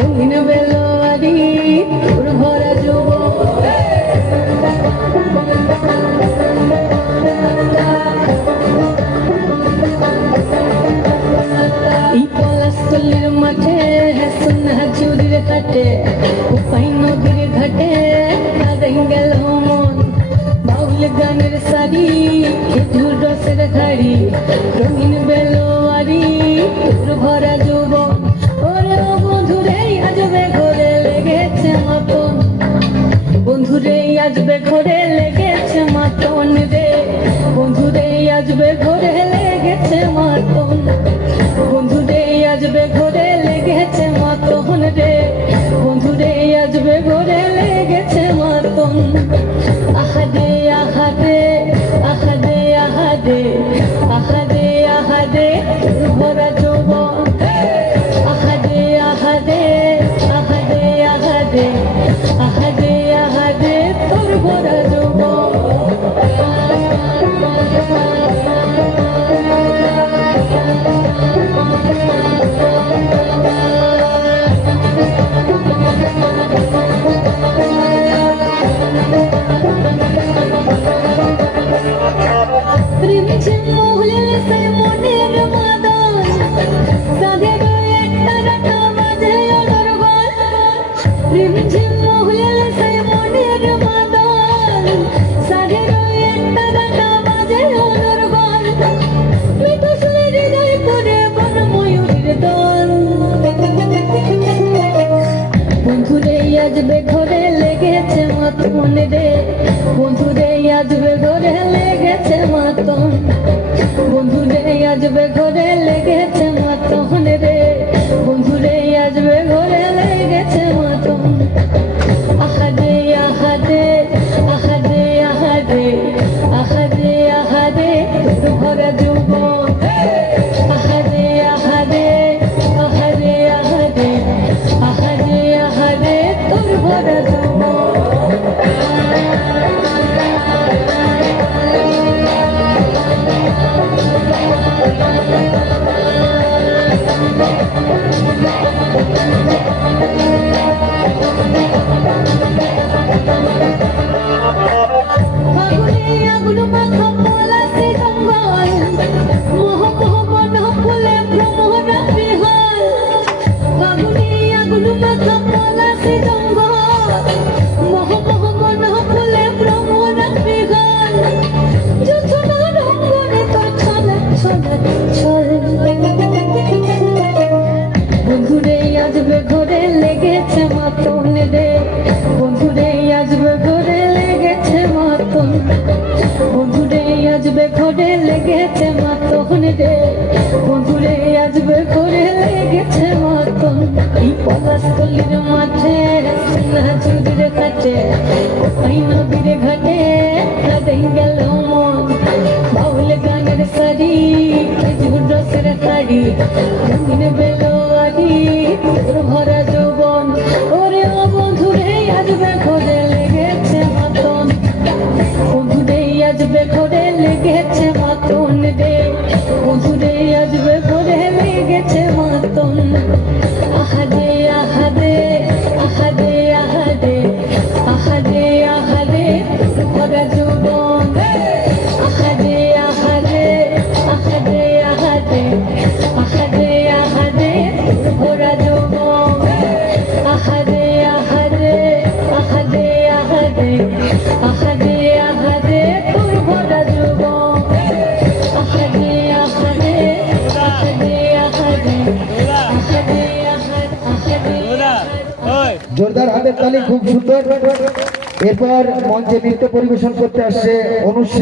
রঙিন বেলোয়ারি তোর ভরা যৌবন এই পলাশতলির মাঠে সোনা চুরির কাটে উপাই নদীর ঘাটে কাঁদাই গেল মন বাউল গানের শাড়ি খেজুর রসের ঘাড়ি রঙিন বেলোয়ারি তোর ভরা যৌবন ওরে ও বন্ধুরে আজবে ঘরে লেগেছে মাতন বন্ধুরে আজবে ঘরে লেগেছে মাতন রে বন্ধুরে আজবে ঘরে লেগেছে মাতন বন্ধুরে আজবে ঘরে লেগেছে মাতন রে বন্ধুরে আজবে ঘরে লেগেছে মাতন আহাদে আহাদে আহাদে আহাদে আহাদে আহাদে ভরা যৌবন আহাদে আহাদে আহাদে আহাদে আহাদে আহাদে তোর ভরা যৌবন রিমঝিম মহুলে সে মনের মাদন সাধের একটা ডাটা বাজে অনর্গল রিমঝিম মহুলে সে মনের মাদন সাধের একটা ডাটা বাজে অনর্গল মিঠুসলে হৃদয় করে বন ময়ূরের দল বন্ধুরে আজবে ঘরে লেগেছে মাতন রে বন্ধুরে আজবে ঘরে লেগেছে মাতন বন্ধুরে আজবে ঘরে লেগেছে মাতন রে বন্ধুরে আজবে ঘরে লেগেছে মাতন আহাদে আহাদে আহাদে আহাদে আহাদে আহাদে তোর ভরা যৌবন আহাদে আহাদে আহাদে আহাদে আহাদে আহাদে তোর ভরা যৌবন বন্ধুরে আজবে ঘরে লেগেছে মাতন রে বন্ধুরে আজবে ঘরে লেগেছে মাতন বন্ধুরে আজবে ঘরে লেগেছে মাতন রে বন্ধুরে আজবে ঘরে লেগেছে মাতন এই পলাশতলির মাঠে সোনা চুরির কাটে ওই নদীর ঘাটে কাঁদাই গেল মন বাউল গানের শাড়ি খেজুর রসের ঘাড়ি রঙিন বেলোয়ারি তোর ভরা যৌবন ওরে ও বন্ধুরে আজবে ঘরে লেগেছে মাতন বন্ধুরে আজবে ঘরে লেগেছে মাতন রে বন্ধুরে আজবে ঘরে লেগেছে মাতন আহাদে আহাদে আহাদে আহাদে আহাদে আহাদে ভরা যৌবন আহাদে আহাদে আহাদে আহাদে আহাদে আহাদে ভরা যৌবন আহাদে আহাদে আহাদে আহাদে আহাদে আহাদে তোর ভরা যৌবন আহাদে আহাদে আহাদে আহাদে আহাদে আহাদে জোরদার হাতের তালি খুব সুন্দর। এরপর মঞ্চে নৃত্য পরিবেশন করতে আসছে অনুশ্রী।